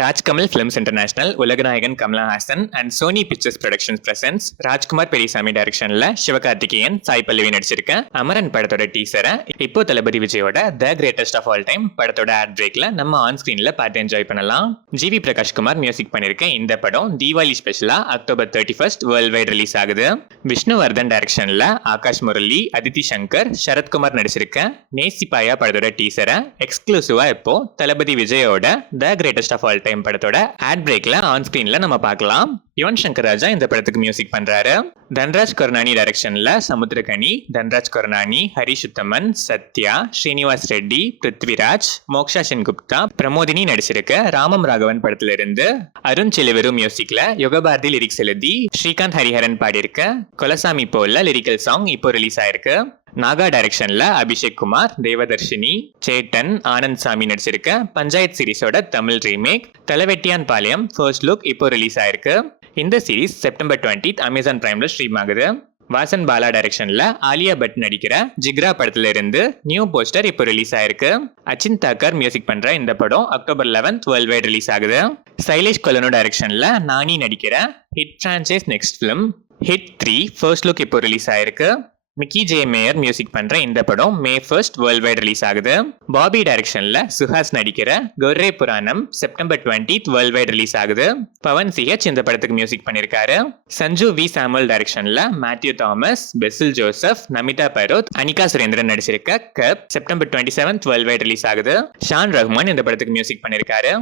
Rajkamal films international, Ulaganayagan Kamal Haasan and Sony pictures productions presence Rajkumar Periyasamy டைரக்ஷன்ல சிவகார்த்திகேயன், சாய் பல்லவி நடிச்சிருக்க அமரன் படத்தோட டீசரை இப்போ தளபதி விஜயோட the greatest of all time படத்தோட ஆட் பிரேக்ல நம்ம ஆன் ஸ்கிரீன்ல பார்த்து என்ஜாய் பண்ணலாம். ஜிவி பிரகாஷ்குமார் மியூசிக் பண்ணிருக்க இந்த படம் தீபாவளி ஸ்பெஷலா அக்டோபர் 31 வேர்ல்ட் வைட் ரிலீஸ் ஆகுது. விஷ்ணுவர்தன் டைரக்ஷன்ல ஆகாஷ் முரளி, அதித்தி சங்கர், சரத்குமார் நடிச்சிருக்க நேசிப்பாயா படத்தோட டீசரை எக்ஸ்க்ளூசிவா இப்போ தளபதி விஜயோட the greatest of all time படத்தோட ஆட் பிரேக்ல ஆன் ஸ்கிரீன்ல நம்ம பார்க்கலாம். யுவன் சங்கர் ராஜா இந்த படத்துக்கு மியூசிக் பண்றாரு. தன்ராஜ் கருணாணி டைரக்ஷன்ல சமுத்திரகனி, தன்ராஜ் கருணாணி, ஹரிஷ் உத்தமன், சத்யா, ஸ்ரீனிவாஸ் ரெட்டி, பிருத்விராஜ், மோக்ஷா சென்குப்தா, பிரமோதினி நடிச்சிருக்க ராமம் ராகவன் படத்துல இருந்து அருண் செலிவரு மியூசிக்ல யுகபாரதி லிரிக்ஸ் எழுதி ஸ்ரீகாந்த் ஹரிஹரன் பாடியிருக்க கொலசாமி போல லிரிக்கல் சாங் இப்போ ரிலீஸ் ஆயிருக்கு. நாகா டைரக்ஷன்ல அபிஷேக் குமார், தேவதர்ஷினி, சேட்டன், ஆனந்த் சாமி நடிச்சிருக்க பஞ்சாயத் சீரிஸோட தமிழ் ரீமேக் தலைவெட்டியான் பாளையம் ஃபர்ஸ்ட் லுக் இப்போ ரிலீஸ் ஆயிருக்கு. இந்த சீரிஸ் செப்டம்பர் 20 அமேசான் பிரைம்ல ஸ்ட்ரீம் ஆகுது. வாசன் பாலா டைரக்ஷன்ல ஆலியா பட் நடிக்கிற ஜிக்ரா படத்துல இருந்து நியூ போஸ்டர் இப்போ ரிலீஸ் ஆயிருக்கு. அச்சின் தாக்கர் மியூசிக் பண்ற இந்த படம் அக்டோபர் 11 வேர்ல்ட் வைட் ரிலீஸ் ஆகுது. சைலேஷ் கொலனோ டைரக்ஷன்ல நானி நடிக்கிற hit franchise next film hit 3 first look இப்போ ரிலீஸ் ஆயிருக்கு. மிக்கி ஜே மேயர் மியூசிக் பண்ற இந்த படம் மே 1 வேர்ல்ட் வைட் ரிலீஸ் ஆகுது. பாபி டைரக்ஷன்ல சுஹாஸ் நடிக்கிற கொர்ரே புராணம் செப்டம்பர் 20 வேர்ல்ட் வைட் ரிலீஸ் ஆகுது. பவன் சிஹெச் இந்த படத்துக்கு மியூசிக் பண்ணிருக்காரு. சஞ்சு வி சாமுவல் டைரக்ஷன்ல மேத்யூ தாமஸ், பெசில் ஜோசப், நமிதா பரோத், அனிகா சுரேந்திரன் நடிச்சிருக்க cup September 27 world wide release ஆகுது. ஷான் ரஹ்மான் இந்த படத்துக்கு மியூசிக் பண்ணிருக்காரு.